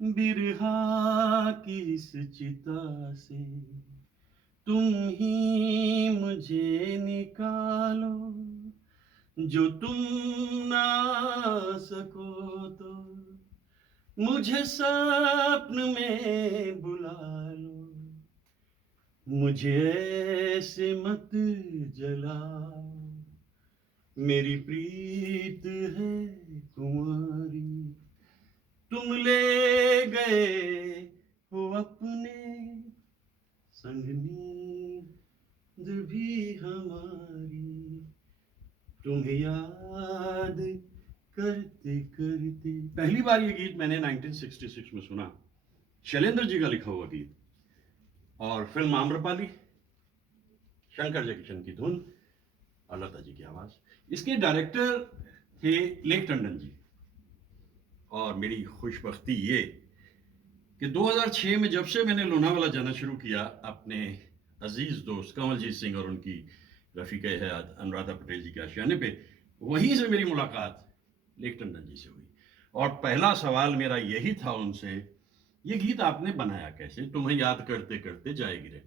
बिरहा की इस चिता से तुम ही मुझे निकालो, जो तुम ना सको तो मुझे सपन में बुला लो, मुझे ऐसे मत जलाओ, मेरी प्रीत है कुंवारी, तुम ले गए हो अपने संग, नींद भी हमारी तुम्हें याद करते करते। पहली बार ये गीत मैंने 1966 में सुना, शैलेंद्र जी का लिखा हुआ गीत, और फिल्म आम्रपाली, शंकर जयकिशन की धुन और लता जी की आवाज। इसके डायरेक्टर थे लेक टंडन जी। और मेरी खुशबख्ती ये कि 2006 में जब से मैंने लोनावाला जाना शुरू किया अपने अजीज दोस्त कंवलजीत सिंह और उनकी रफीक हयात अनुराधा पटेल जी के आशियाने पे, वहीं से मेरी मुलाकात लेक टंडन जी से हुई। और पहला सवाल मेरा यही था उनसे, ये गीत आपने बनाया कैसे, तुम्हें याद करते करते जाए गिरे।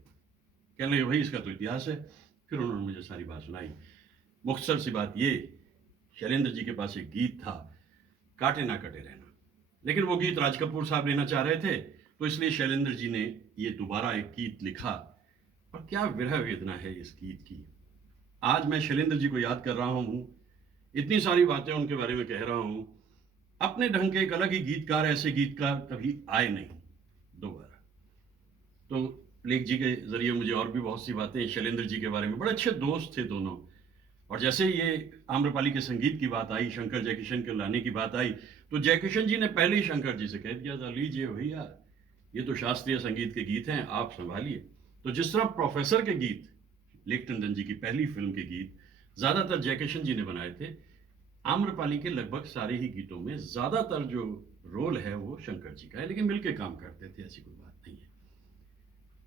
कहने लगे भाई इसका तो इतिहास है। फिर उन्होंने मुझे सारी बात सुनाई। मुख्तसर सी बात ये, शैलेंद्र जी के पास एक गीत था, काटे ना कटे रहना, लेकिन वो गीत राज कपूर साहब लेना चाह रहे थे, तो इसलिए शैलेंद्र जी ने ये दोबारा एक गीत लिखा। और क्या विरह वेदना है इस गीत की। आज मैं शैलेंद्र जी को याद कर रहा हूं, इतनी सारी बातें उनके बारे में कह रहा हूं। अपने ढंग के एक अलग ही गीतकार, ऐसे गीतकार कभी आए नहीं दोबारा। तो लेख जी के जरिए मुझे और भी बहुत सी बातें शैलेंद्र जी के बारे में, बड़े अच्छे दोस्त थे दोनों। और जैसे ये आम्रपाली के संगीत की बात आई, शंकर जयकिशन के लाने की बात आई, तो जयकिशन जी ने पहले ही शंकर जी से कह दिया था, लीजिए भैया ये तो शास्त्रीय संगीत के गीत हैं, आप संभालिए। तो जिस तरह प्रोफेसर के गीत, लेक टंडन जी की पहली फिल्म के गीत ज्यादातर जयकिशन जी ने बनाए थे, आम्रपाली के लगभग सारे ही गीतों में ज्यादातर जो रोल है वो शंकर जी का है, लेकिन मिलके काम करते थे, ऐसी कोई बात नहीं है।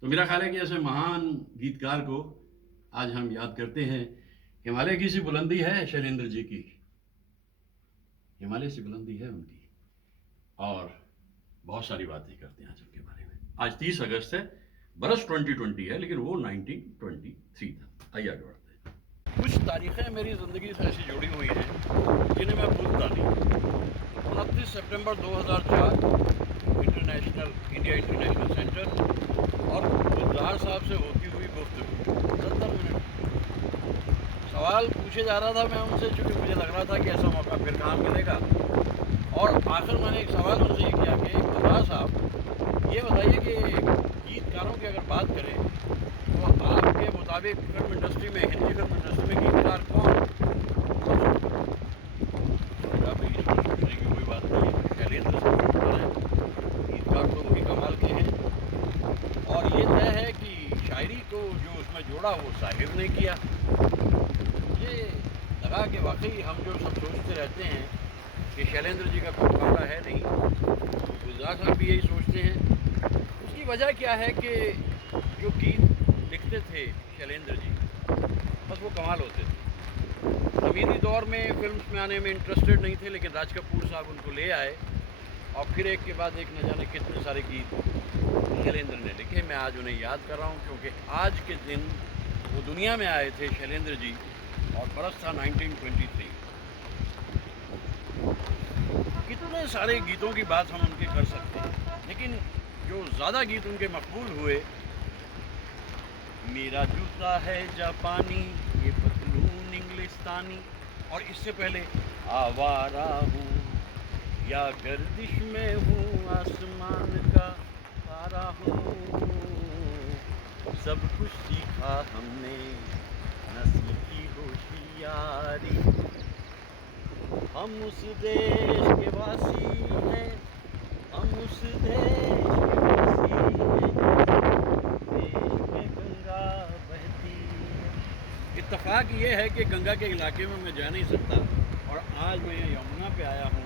तो मेरा ख्याल है कि ऐसे महान गीतकार को आज हम याद करते हैं। हिमालय की सी बुलंदी है शैलेंद्र जी की, हिमालय सी बुलंदी है उनकी, और बहुत सारी बातें करते हैं आज उनके बारे में। आज 30 अगस्त है, बरस 2020 है, लेकिन वो 1923 था। आइए आगे बढ़ते हैं। कुछ तारीखें मेरी ज़िंदगी से ऐसी जुड़ी हुई हैं जिन्हें मैं भूलता नहीं। 29 सितंबर 2004, इंटरनेशनल इंडिया इंटरनेशनल सेंटर, और गुलजार साहब से होती हुई गुफ्तगू 70 मिनट। सवाल पूछे जा रहा था मैं उनसे, चूँकि मुझे लग रहा था कि ऐसा मौका फिर कहाँ मिलेगा। और आखिर मैंने एक सवाल उनसे ये किया कि गुलजार साहब ये बताइए कि गीतकारों की अगर बात करें तो आपके मुताबिक फिल्म इंडस्ट्री में, हिंदी फिल्म इंडस्ट्री में गीतकार कौन? सोचने की कोई बात नहीं है, शैलेंद्र सिंह है, गीतकार तो वही कमाल के हैं। और ये तय है कि शायरी को जो उसमें जोड़ा वो साहिर ने किया। ये लगा कि वाकई हम जो सब सोचते रहते हैं कि शैलेंद्र जी का कोई मुकाबला है नहीं, तो गुलजार साहब भी यही सोचते हैं। उसकी वजह क्या है कि जो गीत लिखते थे शैलेंद्र जी, बस वो कमाल होते थे। नवीनी दौर में फिल्म्स में आने में इंटरेस्टेड नहीं थे, लेकिन राज कपूर साहब उनको ले आए और फिर एक के बाद एक न जाने कितने सारे गीत शैलेंद्र ने लिखे। मैं आज उन्हें याद कर रहा हूँ क्योंकि आज के दिन वो दुनिया में आए थे शैलेंद्र जी, और बरस था 1923। कितने सारे गीतों की बात हम उनके कर सकते हैं, लेकिन जो ज़्यादा गीत उनके मकबूल हुए, मेरा जूता है जापानी, ये पतलून इंग्लिस्तानी, और इससे पहले आवारा हूँ या गर्दिश में हूँ, आसमान का तारा हूँ, सब कुछ सीखा हमने, न सीखी होशियारी, हम उस देश के वासी हैं, हम उस देश के वासी हैं, देश में गंगा बहती है। इत्तफाक ये है कि गंगा के इलाके में मैं जा नहीं सकता, और आज मैं यमुना पे आया हूँ,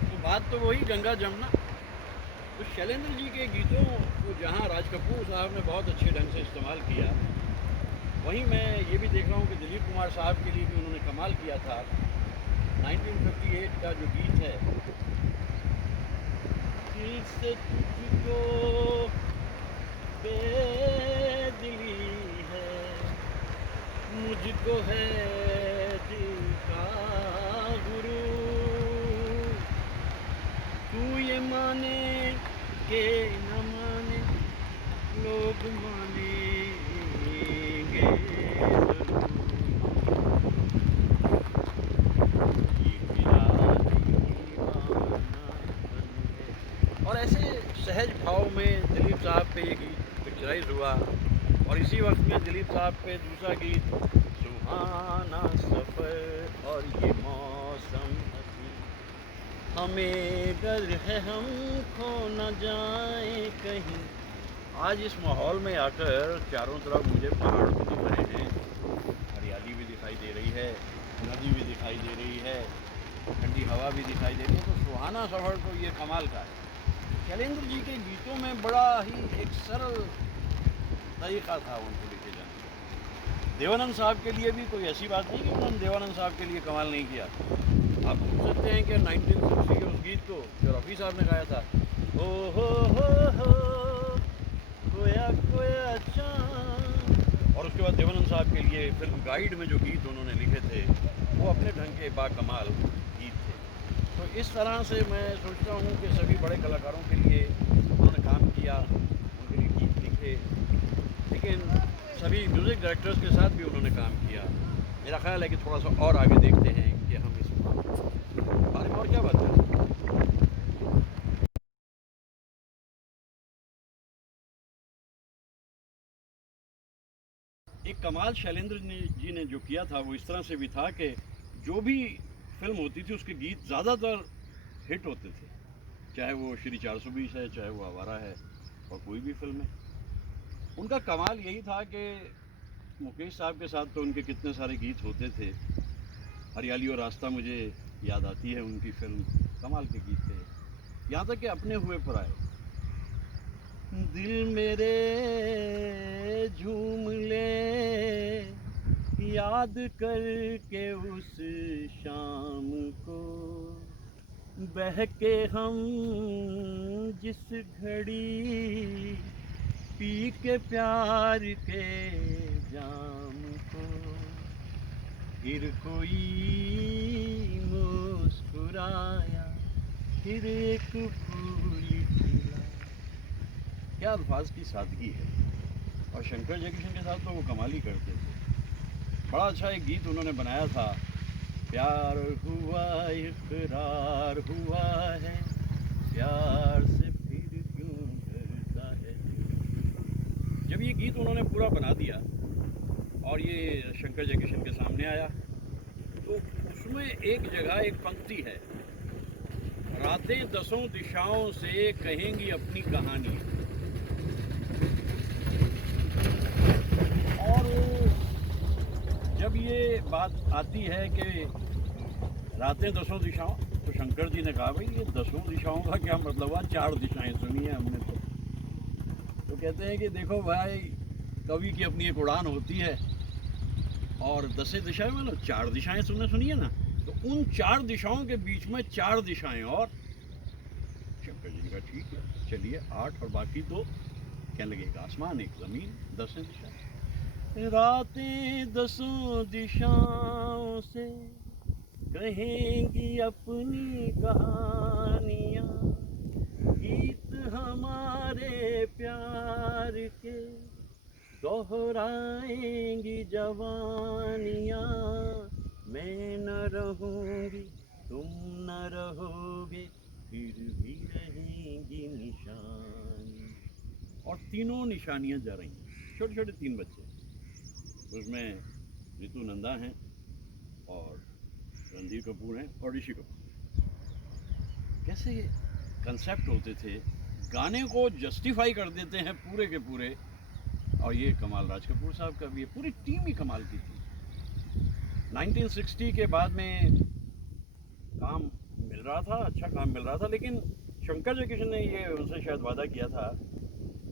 तो बात तो वही गंगा जमुना। तो शैलेंद्र जी के गीतों को जहाँ राज कपूर साहब ने बहुत अच्छे ढंग से इस्तेमाल किया, वहीं मैं ये भी देख रहा हूँ कि दिलीप कुमार साहब के लिए भी उन्होंने कमाल किया था। 1958 का जो गीत है, दिल से तुझको बेदिली है, मुझको है दिल का गुरूर। तू ये माने के न माने, लोग मानेंगे जरूर, ये मेरा दीवानापन है। और ऐसे सहज भाव में दिलीप साहब पे ये गीत पिक्चराइज हुआ। और इसी वक्त में दिलीप साहब पे दूसरा गीत सुहाना सफ़र और ये मौसम हसी, हमें डर है हम खो न जाए कहीं। आज इस माहौल में आकर चारों तरफ मुझे पहाड़ भी दिख रहे हैं, हरियाली भी दिखाई दे रही है, नदी भी दिखाई दे रही है, ठंडी हवा भी दिखाई दे रही है। तो सुहाना सफ़र तो ये कमाल का है। शैलेंद्र जी के गीतों में बड़ा ही एक सरल तरीका था उनको लिखे जाने का। देवानंद साहब के लिए भी कोई ऐसी बात नहीं कि उन्होंने देवानंद साहब के लिए कमाल नहीं किया। आप पूछ सकते हैं कि 1960 के उस गीत को जो रफ़ी साहब ने गाया था, ओ हो खोया खोया चाँद, और उसके बाद देवानंद साहब के लिए फिल्म गाइड में जो गीत उन्होंने लिखे थे वो अपने ढंग के बाकमाल गीत थे। तो इस तरह से मैं सोचता हूँ कि सभी बड़े कलाकारों के लिए उन्होंने काम किया, उनके लिए गीत लिखे, लेकिन सभी म्यूज़िक डायरेक्टर्स के साथ भी उन्होंने काम किया। मेरा ख्याल है कि थोड़ा सा और आगे देखते हैं कि हम इस बारे में और क्या बात करें। एक कमाल शैलेंद्र जी ने जो किया था वो इस तरह से भी था कि जो भी फिल्म होती थी उसके गीत ज़्यादातर हिट होते थे, चाहे वो श्री 420 है, चाहे वो आवारा है, और कोई भी फिल्म है। उनका कमाल यही था कि मुकेश साहब के साथ तो उनके कितने सारे गीत होते थे। हरियाली और रास्ता मुझे याद आती है उनकी फिल्म, कमाल के गीत थे। यहाँ तक कि अपने हुए पर आए, दिल मेरे झूम ले याद करके उस शाम को, बहके हम जिस घड़ी पी के प्यार के जाम को, फिर कोई मुस्कुराया, फिर एक फूल खिला। क्या अल्फाज की सादगी है। और शंकर जयकिशन के साथ तो वो कमाल ही करते थे। बड़ा अच्छा एक गीत उन्होंने बनाया था, प्यार हुआ इकरार हुआ है, प्यार से फिर क्यों डरता है। जब ये गीत उन्होंने पूरा बना दिया और ये शंकर जयकिशन के सामने आया तो उसमें एक जगह एक पंक्ति है, रातें दसों दिशाओं से कहेंगी अपनी कहानी। और जब ये बात आती है कि रातें दसों दिशाओं, तो शंकर जी ने कहा भाई ये दसों दिशाओं का क्या मतलब है, 4 दिशाएं सुनी है हमने तो कहते हैं कि देखो भाई कवि की अपनी एक उड़ान होती है और 10 दिशाएं मतलब 4 दिशाएं सुनी है ना, तो उन 4 दिशाओं के बीच में 4 दिशाएं। और शंकर जी ने कहा ठीक है चलिए 8 और बाकी 2, कहने लगे एक आसमान एक ज़मीन, 10 दिशाएं। रातें दसों दिशाओं से कहेंगी अपनी कहानियाँ, गीत हमारे प्यार के दोहराएंगी जवानियाँ। मैं न रहूँगी तुम न रहोगे, फिर भी रहेंगी निशानी। और तीनों निशानियाँ जा रही हैं, छोटे छोटे 3 बच्चे, उसमें ऋतु नंदा हैं और रणधीर कपूर हैं और ऋषि कपूर। कैसे कंसेप्ट होते थे, गाने को जस्टिफाई कर देते हैं पूरे के पूरे। और ये कमाल राज कपूर साहब का भी है, पूरी टीम ही कमाल की थी। 1960 के बाद में काम मिल रहा था, अच्छा काम मिल रहा था, लेकिन शंकर जयकिशन ने ये उनसे शायद वादा किया था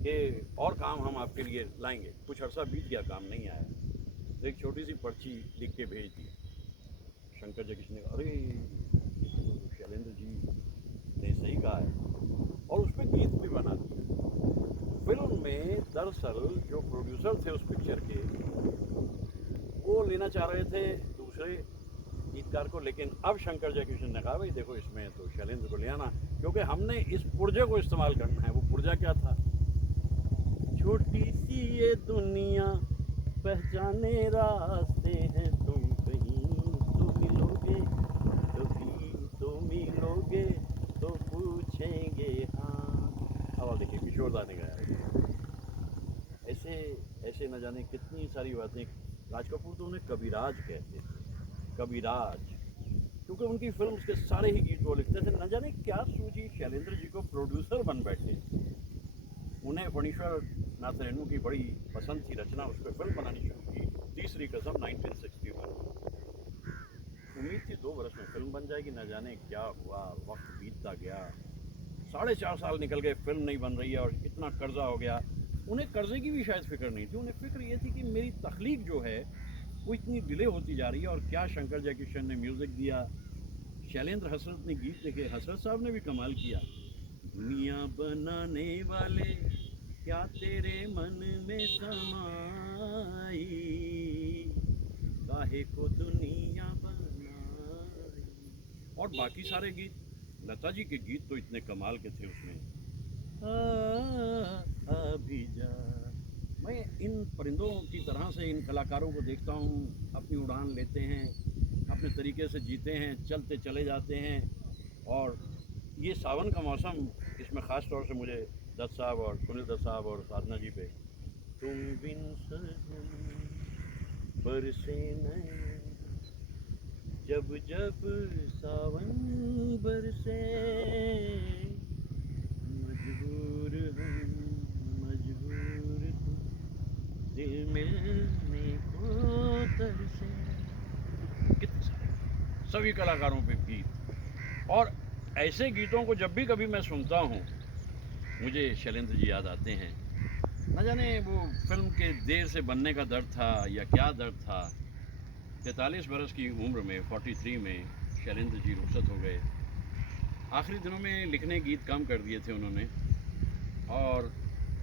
कि और काम हम आपके लिए लाएंगे। कुछ अर्सा बीत गया, काम नहीं आया, तो एक छोटी सी पर्ची लिख के भेज दी। शंकर जयकिशन ने कहा अरे शैलेंद्र जी ने सही कहा है, और दरअसल जो प्रोड्यूसर थे उस पिक्चर के, वो लेना चाह रहे थे दूसरे गीतकार को, लेकिन अब शंकर जयकिशन ने कहा भाई देखो इसमें तो शैलेंद्र को ले आना, क्योंकि हमने इस पुर्जे को इस्तेमाल करना है। वो पुर्जा क्या था? छोटी सी ये दुनिया, पहचाने रास्ते हैं, तुम कहीं तो मिलोगे, कभी तो मिलोगे, तो पूछेंगे हाँ। अब देखिए किशोरदा ने गाया है। ऐसे ऐसे न जाने कितनी सारी बातें। राज कपूर तो उन्हें कविराज कहते थे, कविराज, क्योंकि उनकी फिल्म के सारे ही गीत वो लिखते थे। न जाने क्या सूझी शैलेंद्र जी को, प्रोड्यूसर बन बैठे। उन्हें फणीश्वर नाथ रेणु की बड़ी पसंद थी रचना, उस पर फिल्म बनानी शुरू की, तीसरी कसम 1961। उम्मीद थी 2 वर्ष में फिल्म बन जाएगी, न जाने क्या हुआ, वक्त बीतता गया, 4.5 साल निकल गए, फिल्म नहीं बन रही है और इतना कर्जा हो गया। उन्हें कर्जे की भी शायद फिक्र नहीं थी, उन्हें फिक्र ये थी कि मेरी तख्लीक जो है वो इतनी डिले होती जा रही है। और क्या शंकर जयकिशन ने म्यूज़िक दिया, शैलेंद्र हसरत ने गीत लिखे, हसरत साहब ने भी कमाल किया। दुनिया बनाने वाले क्या तेरे मन में समाई, काहे को दुनिया बनाई। और बाकी सारे गीत, लता जी के गीत तो इतने कमाल के थे उसमें। अभी जा। मैं इन परिंदों की तरह से इन कलाकारों को देखता हूँ, अपनी उड़ान लेते हैं, अपने तरीके से जीते हैं, चलते चले जाते हैं। और ये सावन का मौसम, इसमें ख़ास तौर से मुझे दत्त साहब और सुनील दत्त साहब और साधना जी पे, तुम बिन सजन बरसे नैन, जब जब सावन बरसे, मजबूर हम मजबूर तुम, दिल मिलने को तरसे। कितने सारे सभी कलाकारों पे गीत। और ऐसे गीतों को जब भी कभी मैं सुनता हूँ, मुझे शैलेंद्र जी याद आते हैं। न जाने वो फिल्म के देर से बनने का दर्द था या क्या दर्द था। 43 बरस की उम्र में, 43 में शैलेंद्र जी रुखसत हो गए। आखिरी दिनों में लिखने गीत कम कर दिए थे उन्होंने, और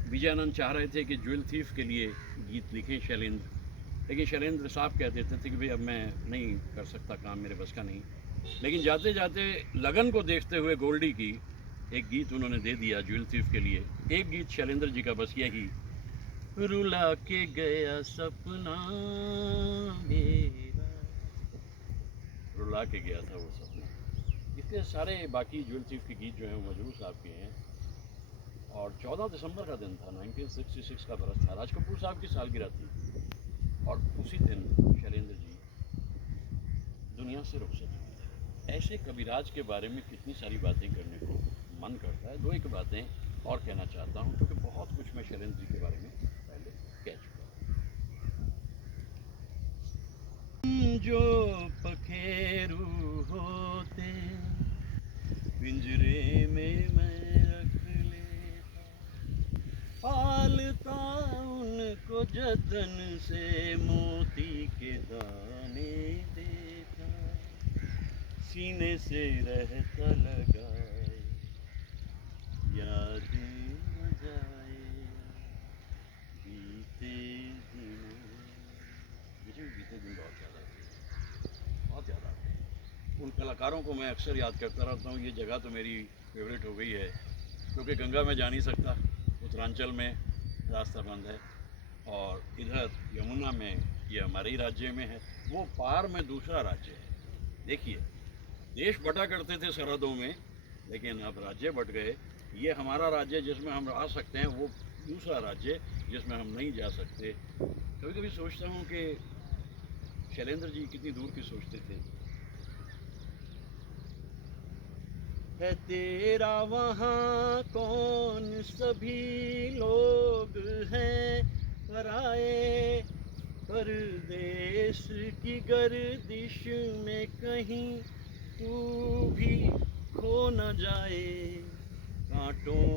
विजयानंद चाह रहे थे कि ज्वेल थीफ के लिए गीत लिखें शैलेंद्र, लेकिन शैलेंद्र साहब कह देते थे कि भाई अब मैं नहीं कर सकता काम, मेरे बस का नहीं। लेकिन जाते जाते लगन को देखते हुए गोल्डी की एक गीत उन्होंने दे दिया ज्वेल थीफ के लिए। एक गीत शैलेंद्र जी का बस यही, रुला के गया सपना मेरा, रुला के गया था वो सपना। इसके सारे बाकी ज्वेल थीफ के गीत जो हैं वो मजरूह साहब के हैं। और 14 दिसंबर का दिन था, 1966 का बरस था, राज कपूर साहब की सालगिरह थी, और उसी दिन शैलेंद्र जी दुनिया से रुखसत हुए थे। ऐसे कविराज के बारे में कितनी सारी बातें करने को मन करता है। 2 एक बातें और कहना चाहता हूँ, क्योंकि बहुत कुछ मैं शैलेंद्र जी के बारे में पहले कह चुका हूँ। जो पखेरू होते पिंजरे में मैं रख लेता, पालता उनको जतन से, मोती के दाने देता, सीने से रहता लगाए, याद न जाए बीते दिनों। मुझे भी बीते दिन बहुत याद आते हैं, बहुत याद आते हैं। उन कलाकारों को मैं अक्सर याद करता रहता हूँ। ये जगह तो मेरी फेवरेट हो गई है, क्योंकि गंगा में जा नहीं सकता, उत्तरांचल में रास्ता बंद है, और इधर यमुना में, ये हमारे ही राज्य में है, वो पार में दूसरा राज्य है। देखिए, देश बटा करते थे सरहदों में, लेकिन अब राज्य बट गए। ये हमारा राज्य जिसमें हम आ सकते हैं, वो दूसरा राज्य जिसमें हम नहीं जा सकते। कभी कभी सोचता हूँ कि शैलेंद्र जी कितनी दूर की सोचते थे। है तेरा वहाँ कौन, सभी लोग हैं पराए, परदेश की गर्दिश में कहीं तू भी खो न जाए, कांटों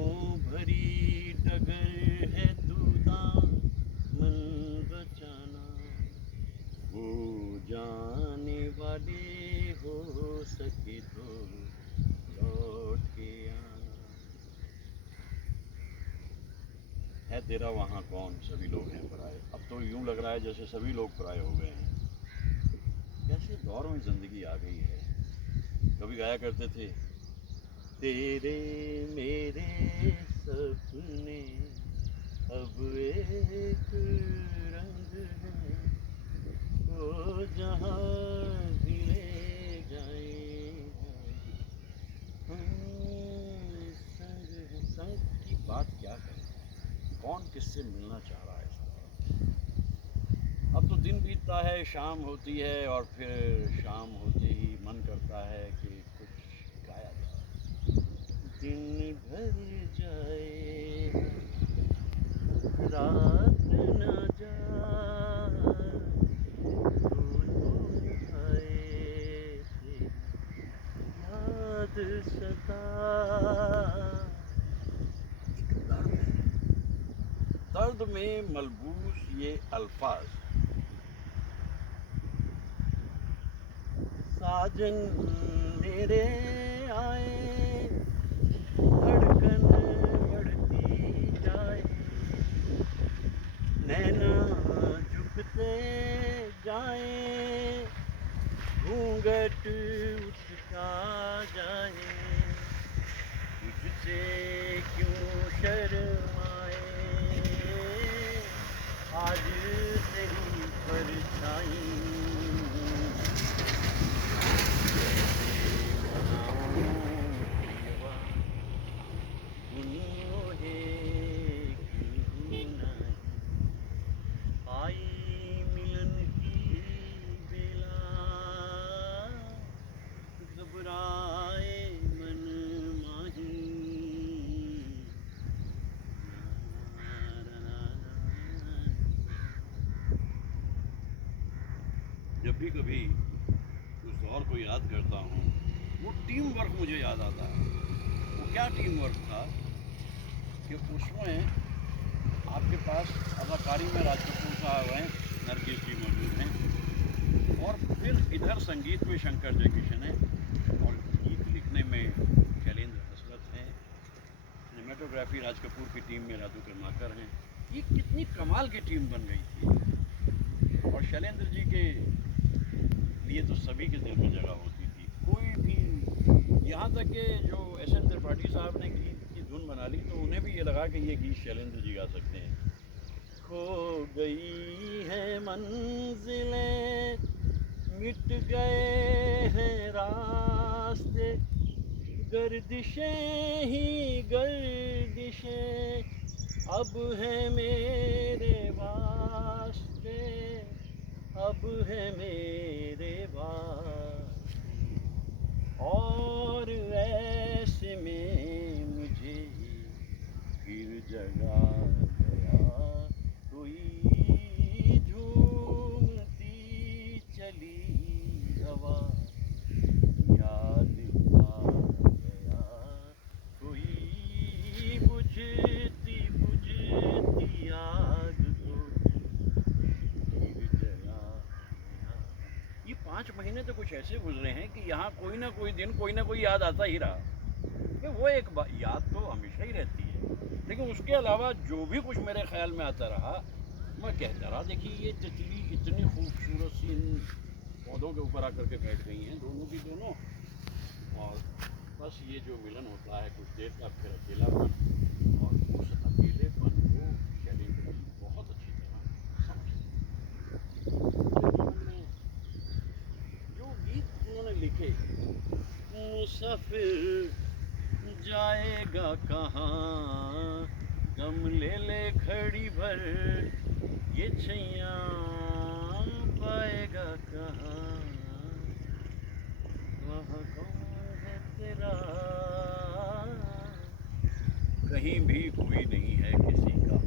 भरी डगर है तू दामन बचाना, हो जाने वाले हो सके तो लौट के आना। है तेरा वहाँ कौन, सभी लोग हैं पराए। अब तो यूं लग रहा है जैसे सभी लोग पराए हो गए हैं। कैसे दौर में ज़िंदगी आ गई है। कभी गाया करते थे, तेरे मेरे सपने अब एक रंग है, वो जहाँ भी ले जाए हम संग हैं। संग की बात क्या करें, कौन किससे मिलना चाह रहा है इस तरह। अब तो दिन बीतता है, शाम होती है और फिर शाम होते ही मन करता है कि कुछ गाया जाए। दिन भर जाए रात न जाए, दो आए थे याद सता। एक दर्द में मलबूस ये अल्फाज, साजन मेरे आए, धड़कन बढ़ती जाए, नैना झुकते जाए, घूंघट उठता जाए, तुझसे क्यों शर्माए, आज तेरी परछाई आई मिलन की बेला, घबराए मन माही। जब भी कभी उस दौर को याद करता हूँ, वो टीम वर्क मुझे याद आता है। वो क्या टीम वर्क था कि उसमें आपके पास अदाकारी में राज कपूर साहब हैं, नरगिस जी मौजूद हैं, और फिर इधर संगीत में शंकर जयकिशन है, और गीत लिखने में शैलेंद्र हसरत हैं, सिनेमेटोग्राफी राज कपूर की टीम में राधू कर्माकर हैं। ये कितनी कमाल की टीम बन गई थी। और शैलेंद्र जी के लिए तो सभी के दिल में जगह होती थी। कोई भी, यहाँ तक कि जो एस.एन. त्रिपाठी साहब ने गीत की धुन बना ली तो उन्हें भी ये लगा कि ये गीत शैलेंद्र जी गा सकते हैं। खो गई है मंजिलें, मिट गए हैं रास्ते, गर्दिशें ही गर्दिशें अब है मेरे वास्ते, अब है मेरे वास्ते, और ऐसे में मुझे फिर जगा गया कोई झूमती चली हवा, याद आ गया कोई बुझती बुझती आग को फिर जला गया। ये 5 महीने तो कुछ ऐसे गुजरे हैं कि यहाँ कोई ना कोई दिन कोई ना कोई याद आता ही रहा। कि वो एक याद तो हमेशा ही रहती है, लेकिन उसके अलावा जो भी कुछ मेरे ख्याल में आता रहा मैं कहता रहा, देखिए ये तितली इतनी खूबसूरत सी इन पौधों के ऊपर आकर के बैठ गई हैं, दोनों की दोनों, और बस ये जो मिलन होता है कुछ देर का, फिर अकेलापन, और उस अकेलेपन को शैलेंद्र जी बहुत अच्छी तरह समझते हैं। जो गीत उन्होंने लिखे, मुसाफिर जाएगा कहाँ, गम ले ले घड़ी भर, ये छैया पाएगा कहाँ, वहाँ कौन है तेरा, कहीं भी कोई नहीं है किसी का।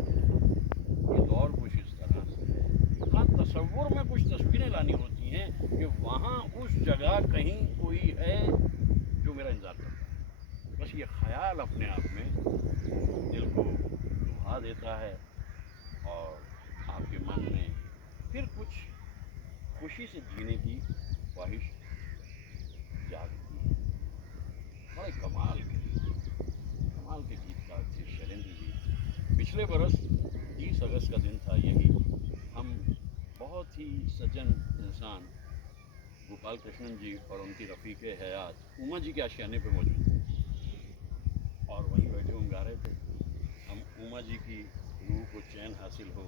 ये दौर कुछ इस तरह से है। हाँ, तसव्वुर में कुछ तस्वीरें लानी होती हैं कि वहाँ उस जगह कहीं कोई है जो मेरा इंतज़ार करता है। बस ये ख्याल अपने आप में दिल को लुभा देता है और आपके मन में फिर कुछ खुशी से जीने की ख्वाहिश जागती है। बड़े कमाल के गीतकार थे शैलेंद्र जी। पिछले बरस 22 अगस्त का दिन था। यही हम बहुत ही सज्जन इंसान गोपाल कृष्णन जी और उनकी रफ़ीक हयात उमा जी के आशियाने पे मौजूद थे और वहीं बैठे हम गा रहे थे। हम उमा जी की रूह को चैन हासिल हो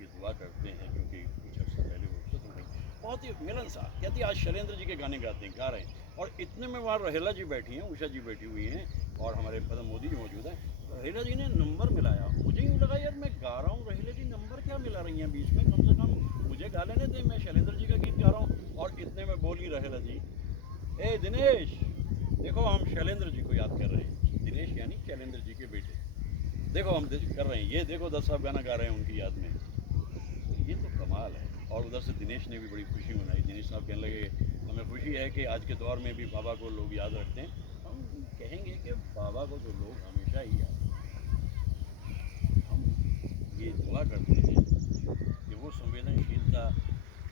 ये दुआ करते हैं, क्योंकि कुछ अर्सा पहले वो रुखसत हो गई। बहुत ही मिलनसार कहती आज शैलेंद्र जी के गाने गाते हैं, गा रहे हैं, और इतने में वहाँ रहेला जी बैठी हैं, उषा जी बैठी हुई हैं और हमारे पदम मोदी जी मौजूद हैं। रहेला जी ने नंबर मिलाया, मुझे यूँ लगा यार मैं गा रहा हूँ, रहेला जी नंबर क्या मिला रही हैं बीच में, कम से कम मुझे गा लेने दें, मैं शैलेंद्र जी का गीत गा रहा हूँ। और इतने में बोली रहेला जी, ए दिनेश देखो हम शैलेंद्र जी को याद कर रहे हैं। दिनेश यानी शैलेंद्र जी के बेटे। देखो हम कर रहे हैं, ये देखो दस साहब गाना गा रहे हैं उनकी याद में। ये तो कमाल है। और उधर से दिनेश ने भी बड़ी खुशी मनाई। दिनेश साहब कहने लगे हमें खुशी है कि आज के दौर में भी बाबा को लोग याद रखते हैं। हम कहेंगे कि बाबा को तो लोग हमेशा ही याद रखते हैं। हम ये दुआ करते हैं कि वो संवेदनशीलता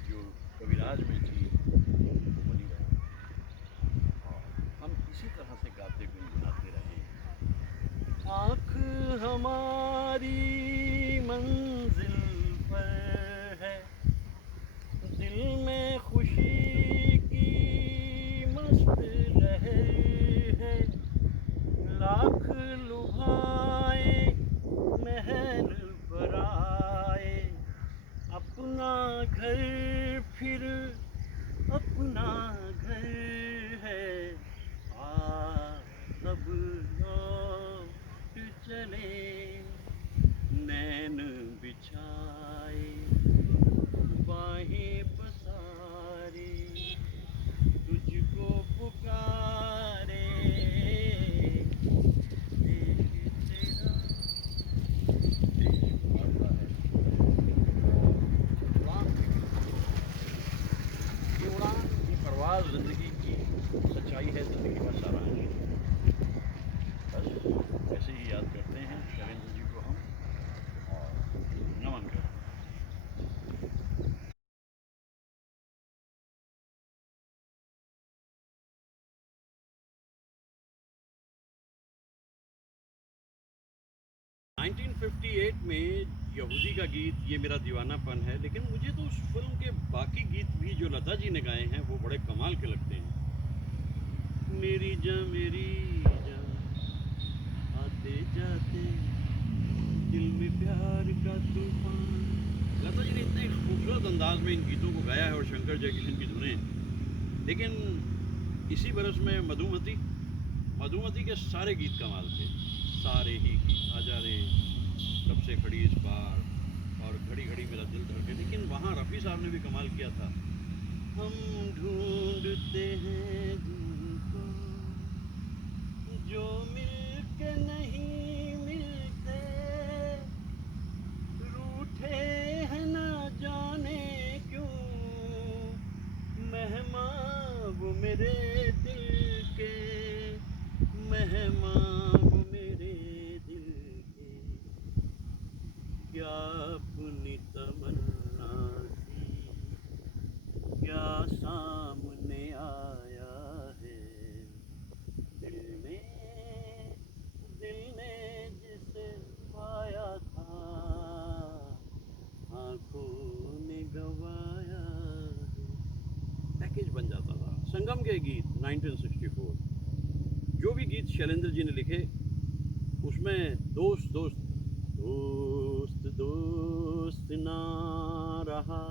जो कविराज में थी वो बनी रहे और हम इसी तरह से गाते गुनगुनाते रहें। आँख हमारी मंजिल पर है, दिल में खुशी की मस्त लहर है, लाख लुभाए महल पर आए, अपना घर फिर अपना घर है, अब लौट चले नैन बिछाए बाहें पसारे तुझको पुकारे देश तेरा देश माता है। उड़ान ये उड़ान की परवाज़ ज़िंदगी की सच्चाई है, ज़िंदगी का सारांश। बस ऐसे ही याद करते हैं शैलेंद्र जी को हम और नमन करते हैं। नाइनटीन 58 में यहूदी का गीत ये मेरा दीवानापन है, लेकिन मुझे तो उस फिल्म के बाकी गीत भी जो लता जी ने गाए हैं वो बड़े कमाल के लगते हैं। मेरी जा आते जाते दिल में प्यार का तूफान। लता जी ने इतने खूबसूरत अंदाज में इन गीतों को गाया है और शंकर जयकिशन की धुनें। लेकिन इसी बरस में मधुमती के सारे गीत कमाल थे, सारे ही गीत। आजा रे कब से खड़ी इस बार और घड़ी घड़ी मेरा दिल धड़के। लेकिन वहाँ रफ़ी साहब ने भी कमाल किया था। हम ढूंढते हैं जिनको जो मिल के नहीं मिलते, रूठे हैं ना जाने क्यों मेहमान वो मेरे दिल के, मेहमान वो मेरे दिल के। क्या अपनी तमन्ना थी, क्या सामने आया है दिल ने जिसे पाया था आंखों ने गवाया है। पैकेज बन जाता था। संगम के गीत 1964, जो भी गीत शैलेंद्र जी ने लिखे उसमें दोस्त दोस्त दोस्त दोस्त ना रहा,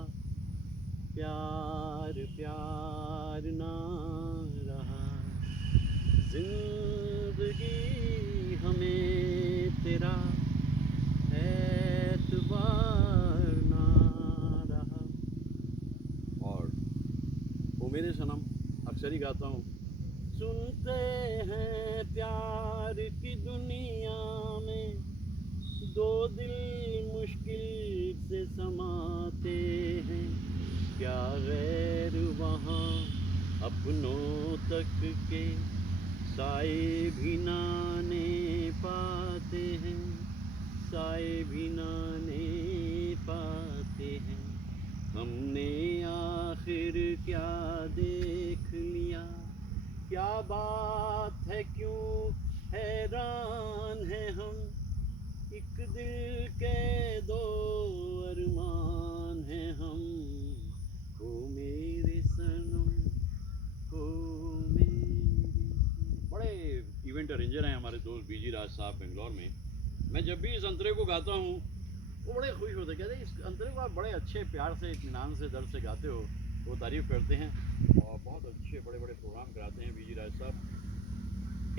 प्यार प्यार ना रहा, जिंदगी हमें तेरा एतबार ना रहा। और वो मेरे सनम अक्सर ही गाता हूँ। सुनते हैं प्यार की दुनिया में दो दिल मुश्किल से समाते हैं, क्या गैर वहाँ अपनों तक के साए भी नाने पाते हैं, साए भी नाने पाते हैं। हमने आखिर क्या देख लिया, क्या बात है क्यों हैरान हैं हम, एक दिल के दो अरमान हैं हम, ओ मेरे सनम, ओ मेरे सनम। बड़े इवेंट अरेंजर हैं हमारे दोस्त बीजी राज साहब बेंगलोर में। मैं जब भी इस अंतरे को गाता हूँ वो बड़े खुश होते, कहते हैं इस अंतरे को आप बड़े अच्छे प्यार से इत्मीनान से दर्द से गाते हो। वो तारीफ़ करते हैं और बहुत अच्छे बड़े बड़े प्रोग्राम कराते हैं बीजी राज साहब।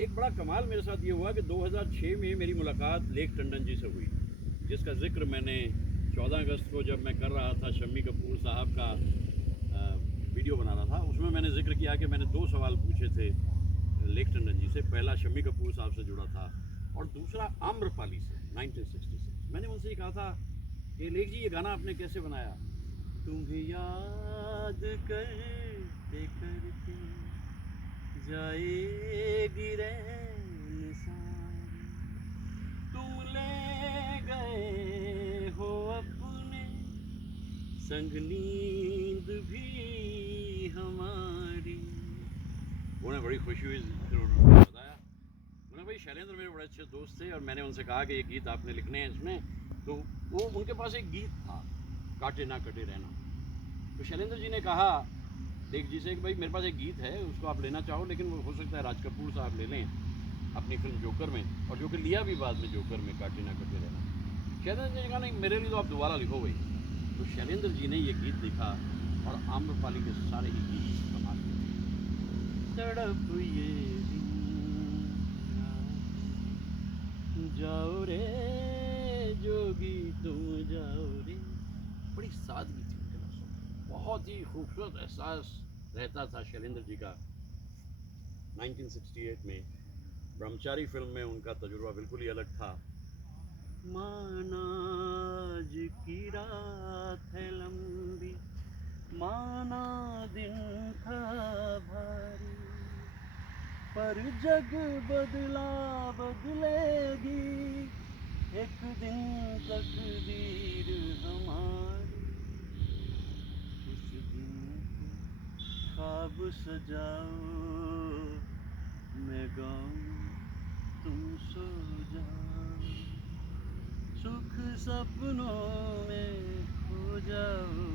एक बड़ा कमाल मेरे साथ ये हुआ कि 2006 में मेरी मुलाकात लेक टंडन जी से हुई, जिसका जिक्र मैंने 14 अगस्त को जब मैं कर रहा था शम्मी कपूर साहब का वीडियो बना रहा था, उसमें मैंने जिक्र किया कि मैंने 2 सवाल पूछे थे लेक टंडन जी से। पहला शम्मी कपूर साहब से जुड़ा था और दूसरा आम्रपाली से 1966। मैंने उनसे ये कहा था कि लेक जी ये गाना आपने कैसे बनाया? तुम्हें याद करते करते जाएगी रैन सारी, तुम ले गए हो अपने संग नींद भी हमारी। उन्हें बड़ी खुशी हुई, फिर उन्होंने बताया, उन्हें भाई शैलेंद्र मेरे बड़े अच्छे दोस्त थे और मैंने उनसे कहा कि ये गीत आपने लिखने हैं इसमें। तो वो उनके पास एक गीत था, काटे ना कटे रहना। तो शैलेंद्र जी ने कहा लेक जी से कि भाई मेरे पास एक गीत है, उसको आप लेना चाहो, लेकिन वो हो सकता है राज कपूर साहब ले लें अपनी फिल्म जोकर में, और जो कि लिया भी बाद में जोकर में, काटे ना कटे रहना। शैलेंद्र जी ने कहा नहीं मेरे लिए तो आप दोबारा लिखो भाई। तो शैलेंद्र जी ने ये गीत लिखा और आम्रपाली के सारे ही गीत कमाल के। तड़प ये जाओ रे जोगी तुम जाओ रे, बड़ी सादगी थी उनके लफ्ज़ों में, बहुत ही खूबसूरत एहसास रहता था शैलेंद्र जी का। 1968 में ब्रह्मचारी फिल्म में उनका तजुर्बा बिल्कुल ही अलग था। माना आज की रात है लंबी, माना दिन था भारी, पर जग बदला बदलेगी एक दिन तकदीर हमारी, उस दिन के ख्वाब सजाओ मैं गाऊं तुम सो जाओ, सुख सपनों में खो जाओ,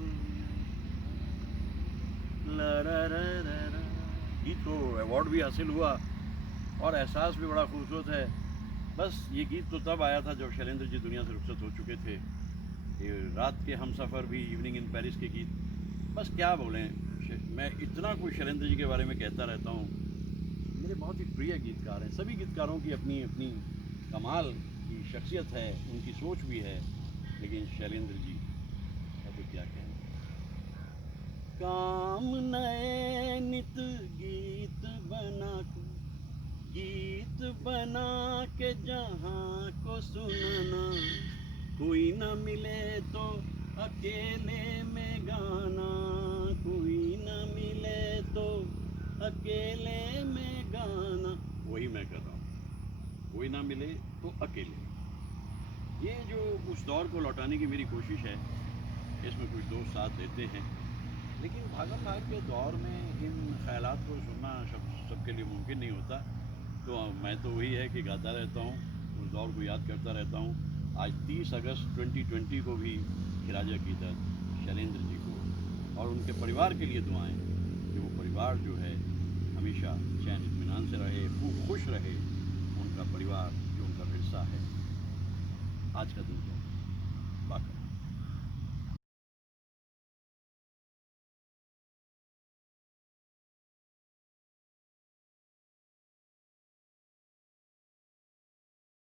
ला रा रा रा रा। गीत को अवार्ड भी हासिल हुआ और एहसास भी बड़ा खूबसूरत है। बस ये गीत तो तब आया था जब शैलेंद्र जी दुनिया से रुखसत हो चुके थे। ये रात के हमसफ़र भी, इवनिंग इन पेरिस के गीत, बस क्या बोलें, मैं इतना कुछ शैलेंद्र जी के बारे में कहता रहता हूँ। मेरे बहुत ही प्रिय गीतकार हैं, सभी गीतकारों की अपनी अपनी कमाल की शख्सियत है, उनकी सोच भी है, लेकिन शैलेंद्र जी का तो क्या कहना। काम नए नित गीत बना के जहाँ को सुनना, कोई न मिले तो अकेले में गाना, कोई न मिले तो अकेले में गाना, वही मैं कर रहा हूँ, कोई ना मिले तो अकेले। ये जो उस दौर को लौटाने की मेरी कोशिश है, इसमें कुछ दोस्त साथ देते हैं, लेकिन भागम भाग के दौर में इन ख्यालात को सुनना सबके लिए मुमकिन नहीं होता। तो मैं तो वही है कि गाता रहता हूँ, उस दौर को याद करता रहता हूँ। आज 30 अगस्त 2020 को भी खिराज अक़ीदत शैलेंद्र जी को और उनके परिवार के लिए दुआएं कि वो परिवार जो है हमेशा चैन इत्मीनान से रहे, खूब खुश रहे, उनका परिवार जो उनका विरसा है। आज का दिन